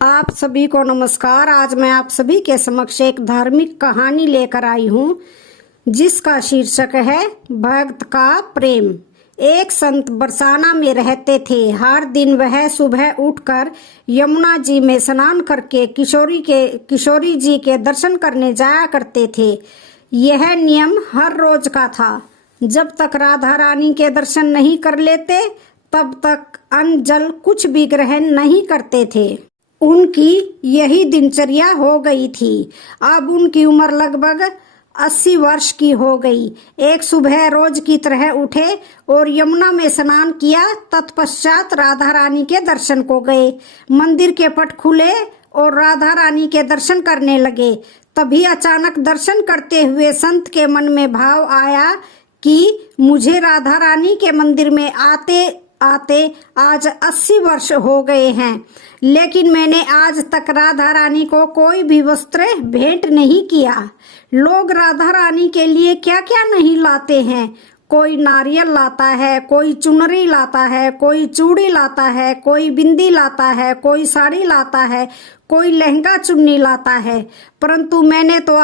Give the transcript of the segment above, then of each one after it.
आप सभी को नमस्कार। आज मैं आप सभी के समक्ष एक धार्मिक कहानी लेकर आई हूँ जिसका शीर्षक है भक्त का प्रेम। एक संत बरसाना में रहते थे। हर दिन वह सुबह उठकर यमुना जी में स्नान करके किशोरी जी के दर्शन करने जाया करते थे। यह नियम हर रोज का था। जब तक राधा रानी के दर्शन नहीं कर लेते तब तक अन्न जल कुछ भी ग्रहण नहीं करते थे। उनकी यही दिनचर्या हो गई थी। अब उनकी उम्र लगभग 80 वर्ष की हो गई। एक सुबह रोज की तरह उठे और यमुना में स्नान किया। तत्पश्चात राधा रानी के दर्शन को गए। मंदिर के पट खुले और राधा रानी के दर्शन करने लगे। तभी अचानक दर्शन करते हुए संत के मन में भाव आया कि मुझे राधा रानी के मंदिर में आते आते आज 80 वर्ष हो गए हैं, लेकिन मैंने आज तक राधा रानी को कोई भी वस्त्र भेंट नहीं किया। लोग राधा रानी के लिए क्या क्या नहीं लाते हैं। कोई नारियल लाता है, कोई चुनरी लाता है, कोई चूड़ी लाता है, कोई बिंदी लाता है, कोई साड़ी लाता है, कोई लहंगा चुन्नी लाता है, परंतु मैंने तो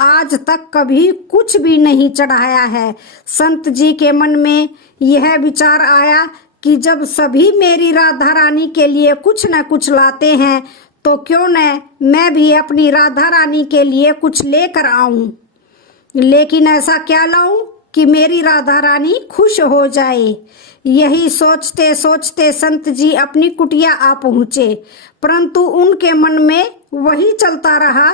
आज तक कभी कुछ भी नहीं चढ़ाया है। संत जी के मन में यह विचार आया कि जब सभी मेरी राधा रानी के लिए कुछ न कुछ लाते हैं तो क्यों न मैं भी अपनी राधा रानी के लिए कुछ लेकर आऊं। लेकिन ऐसा क्या लाऊं कि मेरी राधा रानी खुश हो जाए। यही सोचते सोचते संत जी अपनी कुटिया आ पहुँचे, परंतु उनके मन में वही चलता रहा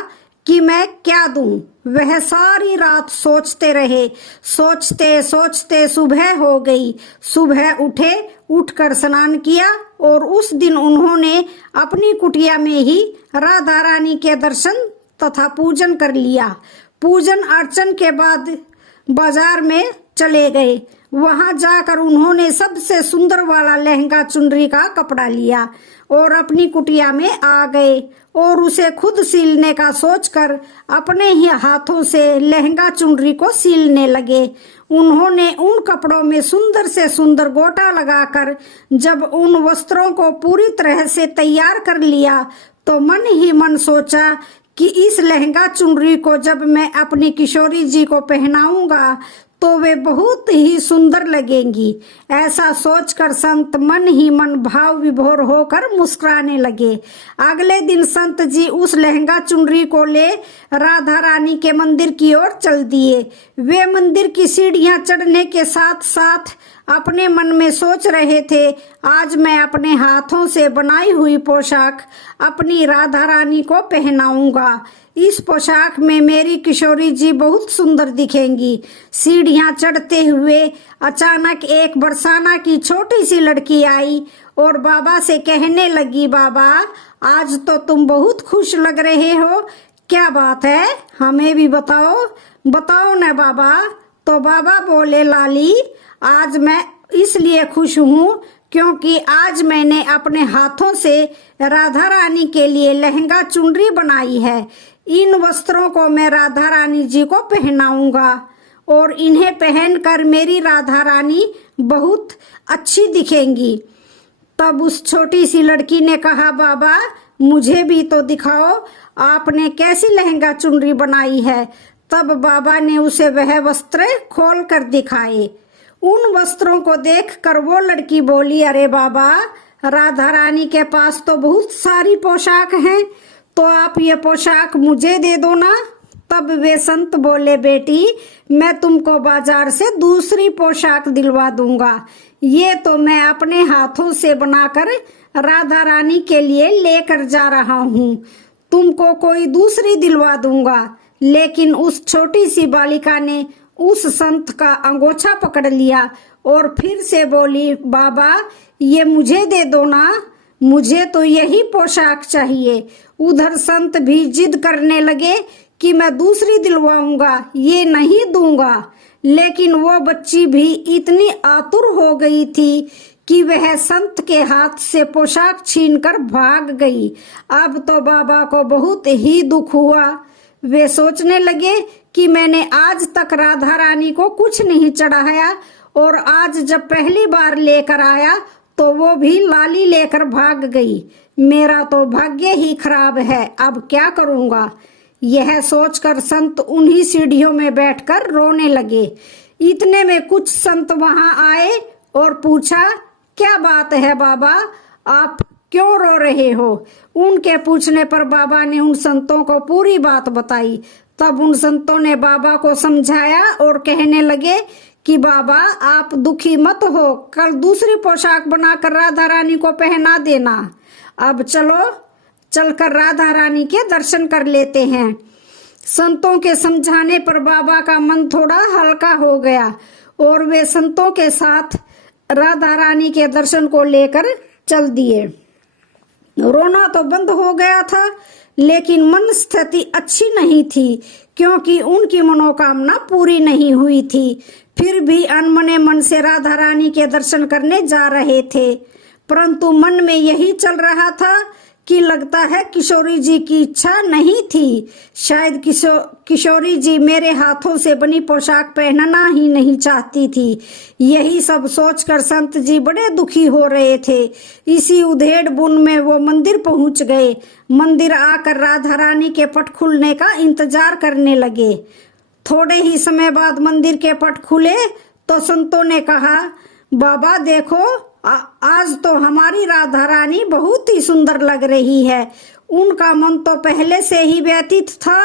कि मैं क्या दूं। वह सारी रात सोचते रहे। सोचते सोचते सुबह हो गई। सुबह उठे, उठकर स्नान किया और उस दिन उन्होंने अपनी कुटिया में ही राधा रानी के दर्शन तथा पूजन कर लिया। पूजन अर्चन के बाद बाजार में चले गए। वहां जाकर उन्होंने सबसे सुंदर वाला लहंगा चुनरी का कपड़ा लिया और अपनी कुटिया में आ गए और उसे खुद सीलने का सोचकर अपने ही हाथों से लहंगा चुनरी को सीलने लगे। उन्होंने उन कपड़ों में सुंदर से सुंदर गोटा लगाकर जब उन वस्त्रों को पूरी तरह से तैयार कर लिया तो मन ही मन सोचा कि इस लहंगा चुनरी को जब मैं अपनी किशोरी जी को पहनाऊंगा तो वे बहुत ही सुंदर लगेंगी। ऐसा सोचकर संत मन ही मन भाव विभोर होकर मुस्कुराने लगे। अगले दिन संत जी उस लहंगा चुनरी को ले राधा रानी के मंदिर की ओर चल दिए। वे मंदिर की सीढ़ियां चढ़ने के साथ साथ अपने मन में सोच रहे थे, आज मैं अपने हाथों से बनाई हुई पोशाक अपनी राधा रानी को पहनाऊंगा। इस पोशाक में मेरी किशोरी जी बहुत सुंदर दिखेंगी। सीढ़ियां चढ़ते हुए अचानक एक बरसाना की छोटी सी लड़की आई और बाबा से कहने लगी, बाबा आज तो तुम बहुत खुश लग रहे हो, क्या बात है, हमें भी बताओ न बाबा। तो बाबा बोले, लाली आज मैं इसलिए खुश हूँ क्योंकि आज मैंने अपने हाथों से राधा रानी के लिए लहंगा चुनरी बनाई है। इन वस्त्रों को मैं राधा रानी जी को पहनाऊंगा और इन्हें पहनकर मेरी राधा रानी बहुत अच्छी दिखेंगी। तब उस छोटी सी लड़की ने कहा, बाबा मुझे भी तो दिखाओ, आपने कैसी लहंगा चुनरी बनाई है। तब बाबा ने उसे वह वस्त्र खोल कर दिखाए। उन वस्त्रों को देखकर वो लड़की बोली, अरे बाबा राधा रानी के पास तो बहुत सारी पोशाक हैं, तो आप ये पोशाक मुझे दे दो ना। तब वे संत बोले, बेटी मैं तुमको बाजार से दूसरी पोशाक दिलवा दूंगा। ये तो मैं अपने हाथों से बनाकर राधा रानी के लिए लेकर जा रहा हूँ, तुमको कोई दूसरी दिलवा दूंगा। लेकिन उस छोटी सी बालिका ने उस संत का अंगोछा पकड़ लिया और फिर से बोली, बाबा ये मुझे दे दो ना, मुझे तो यही पोशाक चाहिए। उधर संत भी जिद करने लगे कि मैं दूसरी दिलवाऊंगा, ये नहीं दूंगा। लेकिन वो बच्ची भी इतनी आतुर हो गई थी कि वह संत के हाथ से पोशाक छीनकर भाग गई। अब तो बाबा को बहुत ही दुख हुआ। वे सोचने लगे कि मैंने आज तक राधा रानी को कुछ नहीं चढ़ाया और आज जब पहली बार लेकर आया तो वो भी लाली लेकर भाग गई। मेरा तो भाग्य ही खराब है, अब क्या करूंगा। यह सोचकर संत उन्हीं सीढ़ियों में बैठकर रोने लगे। इतने में कुछ संत वहां आए और पूछा, क्या बात है बाबा, आप क्यों रो रहे हो। उनके पूछने पर बाबा ने उन संतों को पूरी बात बताई। तब उन संतों ने बाबा को समझाया और कहने लगे कि बाबा आप दुखी मत हो, कल दूसरी पोशाक बनाकर राधा रानी को पहना देना। अब चलो चलकर राधा रानी के दर्शन कर लेते हैं। संतों के समझाने पर बाबा का मन थोड़ा हल्का हो गया और वे संतों के साथ राधा रानी के दर्शन को लेकर चल दिए। रोना तो बंद हो गया था, लेकिन मन स्थिति अच्छी नहीं थी, क्योंकि उनकी मनोकामना पूरी नहीं हुई थी। फिर भी अनमने मन से राधा रानी के दर्शन करने जा रहे थे, परंतु मन में यही चल रहा था कि लगता है किशोरी जी की इच्छा नहीं थी। शायद किशोरी जी मेरे हाथों से बनी पोशाक पहनना ही नहीं चाहती थी। यही सब सोचकर संत जी बड़े दुखी हो रहे थे। इसी उधेड़ बुन में वो मंदिर पहुंच गए। मंदिर आकर राधा रानी के पट खुलने का इंतजार करने लगे। थोड़े ही समय बाद मंदिर के पट खुले तो संतों ने कहा, बाबा देखो, आज तो हमारी राधा रानी बहुत ही सुंदर लग रही है। उनका मन तो पहले से ही व्यतीत था,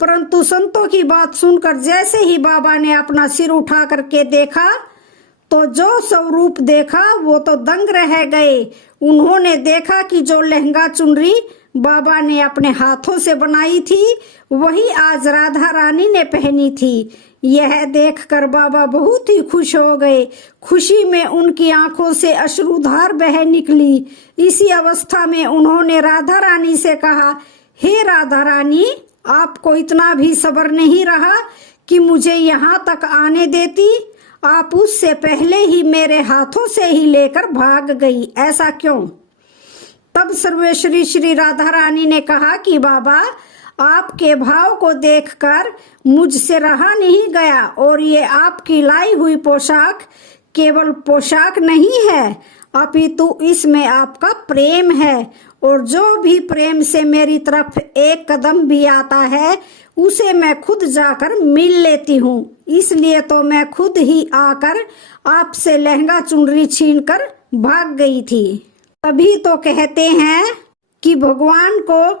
परंतु संतों की बात सुनकर जैसे ही बाबा ने अपना सिर उठा करके देखा तो जो स्वरूप देखा वो तो दंग रह गए। उन्होंने देखा कि जो लहंगा चुनरी बाबा ने अपने हाथों से बनाई थी वही आज राधा रानी ने पहनी थी। यह देखकर बाबा बहुत ही खुश हो गए। खुशी में उनकी आंखों से अश्रुधार बह निकली। इसी अवस्था में उन्होंने राधा रानी से कहा, हे राधा रानी, आपको इतना भी सब्र नहीं रहा कि मुझे यहाँ तक आने देती। आप उससे पहले ही मेरे हाथों से ही लेकर भाग गई, ऐसा क्यों। तब सर्वेश्वरी श्री राधा रानी ने कहा कि बाबा, आपके भाव को देखकर मुझसे रहा नहीं गया, और ये आपकी लाई हुई पोशाक केवल पोशाक नहीं है, अपितु इसमें आपका प्रेम है, और जो भी प्रेम से मेरी तरफ एक कदम भी आता है उसे मैं खुद जाकर मिल लेती हूँ। इसलिए तो मैं खुद ही आकर आपसे लहंगा चुनरी छीनकर भाग गई थी। तभी तो कहते हैं कि भगवान को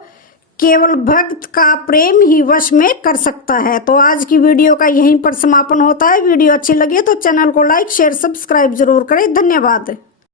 केवल भक्त का प्रेम ही वश में कर सकता है। तो आज की वीडियो का यहीं पर समापन होता है। वीडियो अच्छी लगे तो चैनल को लाइक शेयर सब्सक्राइब जरूर करें। धन्यवाद।